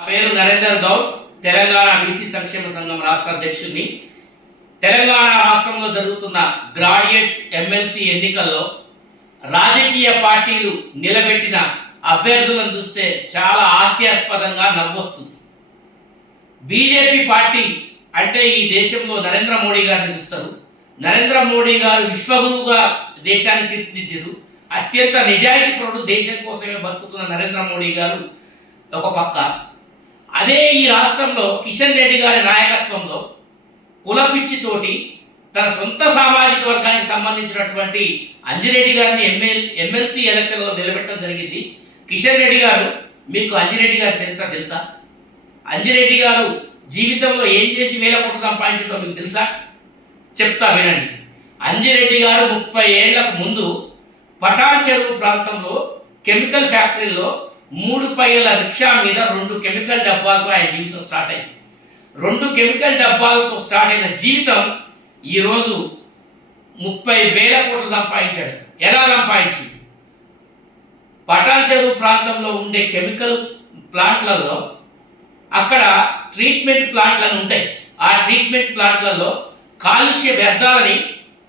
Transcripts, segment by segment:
నా పేరు నరేందర్ గౌడ్. తెలంగాణ బీసీ సంక్షేమ సంఘం రాష్ట్ర అధ్యక్షుడిని. తెలంగాణ రాష్ట్రంలో జరుగుతున్న గ్రాడ్యుయేట్స్ ఎమ్మెల్సీ ఎన్నికల్లో రాజకీయ పార్టీలు నిలబెట్టిన అభ్యర్థులను చూస్తే చాలా హాస్యాస్పదంగా నవ్వొస్తుంది. బీజేపీ పార్టీ అంటే ఈ దేశంలో నరేంద్ర మోడీ గారిని చూస్తారు. నరేంద్ర మోడీ గారు విశ్వగురువుగా దేశాన్ని తీర్చిదిద్దారు. అత్యంత నిజాయితీపరుడు దేశం కోసమే బతుకుతున్న నరేంద్ర మోడీ గారు ఒక పక్క. అదే ఈ రాష్ట్రంలో కిషన్ రెడ్డి గారి నాయకత్వంలో కులపిచ్చితోటి తన సొంత సామాజిక వర్గానికి సంబంధించినటువంటి అంజిరెడ్డి గారిని ఎమ్మెల్ ఎమ్మెల్సీ ఎలక్షన్లో నిలబెట్టడం జరిగింది. కిషన్ రెడ్డి గారు మీకు అంజిరెడ్డి గారి చరిత్ర తెలుసా? అంజిరెడ్డి గారు జీవితంలో ఏం చేసి వేల కోట్లు సంపాదించడో మీకు తెలుసా? చెప్తా వినండి. అంజిరెడ్డి గారు ముప్పై ఏళ్ళకు ముందు పటాన్ చెరువు ప్రాంతంలో కెమికల్ ఫ్యాక్టరీలో మూడు పైల రిక్షా మీద రెండు కెమికల్ డబ్బాలతో ఆయన జీవితం స్టార్ట్ అయింది. రెండు కెమికల్ డబ్బాలతో స్టార్ట్ అయిన జీవితం ఈరోజు ముప్పై వేల కోట్లు సంపాదించాడు. ఎలా సంపాదించింది పటాన్ చెరువు ప్రాంతంలో ఉండే కెమికల్ ప్లాంట్లలో అక్కడ ట్రీట్మెంట్ ప్లాంట్లను ఉంటాయి. ఆ ట్రీట్మెంట్ ప్లాంట్లలో కాలుష్య వ్యర్థాలని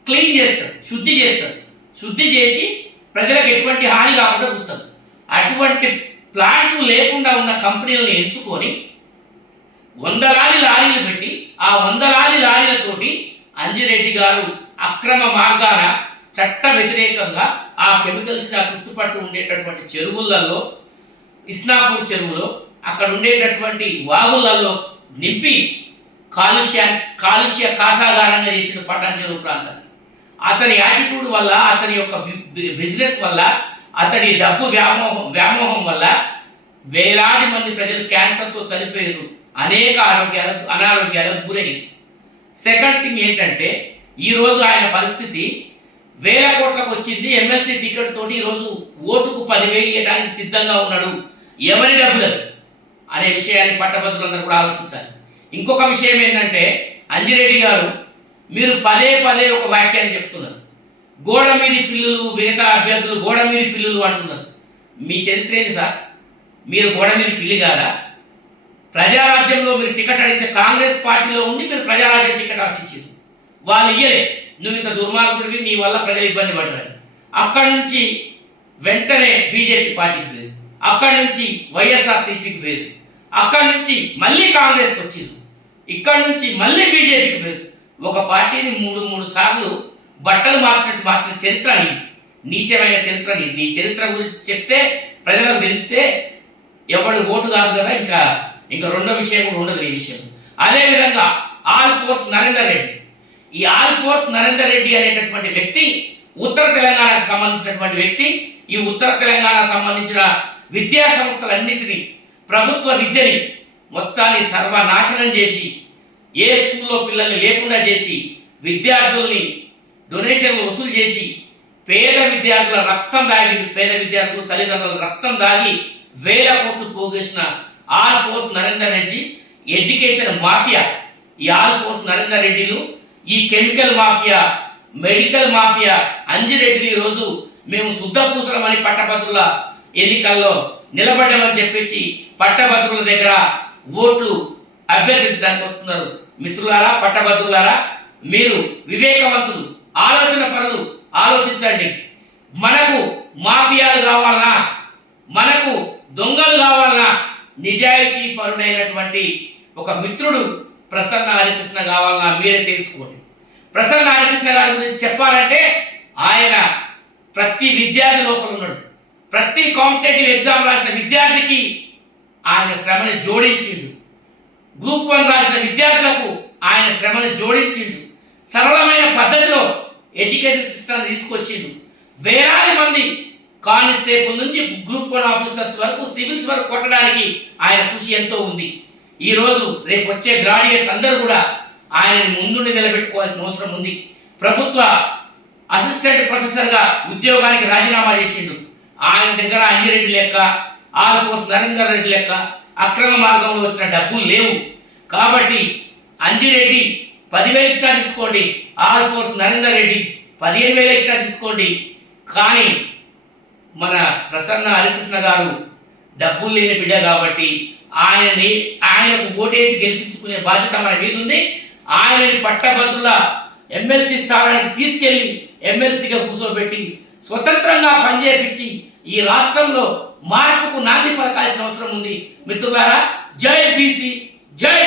క్లీన్ చేస్తారు శుద్ధి చేస్తారు. శుద్ధి చేసి ప్రజలకు ఎటువంటి హాని కాకుండా చూస్తారు. అటువంటి ప్లాంట్లు లేకుండా ఉన్న కంపెనీలను ఎంచుకొని వందలాది లారీలు పెట్టి ఆ వందలాది లారీలతోటి అంజిరెడ్డి గారు అక్రమ మార్గాన చట్ట వ్యతిరేకంగా ఆ కెమికల్స్ ఆ చుట్టుపట్టు ఉండేటటువంటి చెరువులలో ఇస్నాపూర్ చెరువులో అక్కడ ఉండేటటువంటి వాగులలో నింపి కాలుష్య కాలుష్య కాసాగారంగా చేసిన పటాన్ చెరువు ప్రాంతాన్ని. అతని యాటిట్యూడ్ వల్ల అతని యొక్క బిజినెస్ వల్ల అతడి డబ్బు వ్యామోహం వ్యామోహం వల్ల వేలాది మంది ప్రజలు క్యాన్సర్తో చనిపోయారు అనేక ఆరోగ్యాలకు అనారోగ్యాలకు గురైంది సెకండ్ థింగ్ ఏంటంటే ఈరోజు ఆయన పరిస్థితి వేల కోట్లకు వచ్చింది. ఎమ్మెల్సీ టికెట్ తోటి ఈరోజు ఓటుకు పదివేలు ఇవ్వడానికి సిద్ధంగా ఉన్నాడు. ఎవరి డబ్బులు అనే విషయాన్ని పట్టభద్రులందరూ కూడా ఆలోచించాలి. ఇంకొక విషయం ఏంటంటే అంజిరెడ్డి గారు మీరు పదే పదే ఒక వాక్యాన్ని చెప్తున్నారు. గోడ మీది మిగతా అభ్యర్థులు గోడ మీది పిల్లులు అంటున్నారు. మీ చరిత్ర ఏంటి సార్? మీరు గోడ మీది పిల్లి కాదా? ప్రజారాజ్యంలో మీరు టికెట్ అడిగితే కాంగ్రెస్ పార్టీలో ఉండి మీరు ప్రజారాజ్యం టికెట్ ఆశించారు. వాళ్ళు ఇయ్యలే. నువ్వు ఇంత దుర్మార్గుడివి నీ వల్ల ప్రజలు ఇబ్బంది పడ్డారు అక్కడి నుంచి వెంటనే బీజేపీ పార్టీకి పేరు అక్కడి నుంచి వైఎస్ఆర్సీపీకి పేరు అక్కడి నుంచి మళ్ళీ కాంగ్రెస్కి వచ్చింది. ఇక్కడి నుంచి మళ్ళీ బీజేపీకి పేరు ఒక పార్టీని మూడు మూడు సార్లు బట్టలు మార్చినట్టు మార్చిన చరిత్ర నీది నీచమైన చరిత్ర నీది నీ చరిత్ర గురించి చెప్తే ప్రజలకు తెలిస్తే ఎవడు ఓటు కాదు కదా ఇంకా ఇంకా రెండో విషయం కూడా ఉండదు ఈ విషయం. అదేవిధంగా ఆల్ ఫోర్స్ నరేందర్ రెడ్డి. ఈ ఆల్ ఫోర్స్ నరేందర్ రెడ్డి అనేటటువంటి వ్యక్తి ఉత్తర తెలంగాణకు సంబంధించినటువంటి వ్యక్తి ఈ ఉత్తర తెలంగాణ సంబంధించిన విద్యా సంస్థలన్నింటినీ ప్రభుత్వ విద్యని మొత్తాన్ని సర్వనాశనం చేసి ఏ స్కూల్లో పిల్లల్ని లేకుండా చేసి విద్యార్థుల్ని డొనేషన్లు వసూలు చేసి పేద విద్యార్థుల రక్తం దాగి పేద విద్యార్థులు తల్లిదండ్రుల రక్తం దాగి వేల కోట్లు పోగేసిన Alphores Narender Reddy education mafia. ఈ ఆల్ ఫోర్స్ నరేందర్ రెడ్డిలు ఈ కెమికల్ మాఫియా మెడికల్ మాఫియా అంజిరెడ్డిలు ఈరోజు మేము శుద్ధ పూసలమని పట్టభద్రుల ఎన్నికల్లో నిలబడ్డామని చెప్పించి పట్టభద్రుల దగ్గర ఓట్లు అభ్యర్థించడానికి వస్తున్నారు. మిత్రులారా పట్టభద్రులారా మీరు వివేకవంతులు. ఆలోచన పనులు ఆలోచించండి. మనకు మాఫియాలు కావాలన్నా మనకు దొంగలు కావాలన్నా నిజాయితీ పరుడైనటువంటి ఒక మిత్రుడు ప్రసన్న హరికృష్ణ కావాలన్నా మీరే తెలుసుకోండి. ప్రసన్న హరికృష్ణ గారి గురించి చెప్పాలంటే ఆయన ప్రతి విద్యార్థి లోపల ఉన్నాడు. ప్రతి కాంపిటేటివ్ ఎగ్జామ్ రాసిన విద్యార్థికి ఆయన శ్రమని జోడించిండు. గ్రూప్ వన్ రాసిన విద్యార్థులకు ఆయన శ్రమని జోడించిండు. సరళమైన పద్ధతిలో ఎడ్యుకేషన్ సిస్టమ్ తీసుకొచ్చింది వేలాది మంది కానిస్టేబుల్ నుంచి గ్రూప్ వన్ ఆఫీసర్స్ వరకు సివిల్స్ వరకు కొట్టడానికి ఆయన కృషి ఎంతో ఉంది. ఈరోజు రేపు వచ్చే గ్రాడ్యుయేట్స్ అందరూ కూడా ఆయనని ముందుండి నిలబెట్టుకోవాల్సిన అవసరం ఉంది. ప్రభుత్వ అసిస్టెంట్ ప్రొఫెసర్గా ఉద్యోగానికి రాజీనామా చేసిండు. ఆయన దగ్గర అంజిరెడ్డి లెక్క ఆర్ఫోర్స్ నరేందర్ రెడ్డి లెక్క అక్రమ మార్గంలో వచ్చిన డబ్బులు లేవు. కాబట్టి అంజిరెడ్డి పదివేలు ఇచ్చినా తీసుకోండి. ఆల్ ఫోర్స్ నరేందర్ రెడ్డి పదిహేను వేలు ఇచ్చినా తీసుకోండి. కానీ మన ప్రసన్న హరికృష్ణ గారు డబ్బులు లేని బిడ్డ కాబట్టి ఆయనని ఆయనకు ఓటేసి గెలిపించుకునే బాధ్యత మన మీద ఉంది. ఆయనని పట్టభద్రుల ఎమ్మెల్సీ స్థానానికి తీసుకెళ్ళి ఎమ్మెల్సీగా కూర్చోబెట్టి స్వతంత్రంగా పనిచేపించి ఈ రాష్ట్రంలో మార్పుకు నాంది పలకాల్సిన అవసరం ఉంది. మిత్రులారా జై బీసీ జై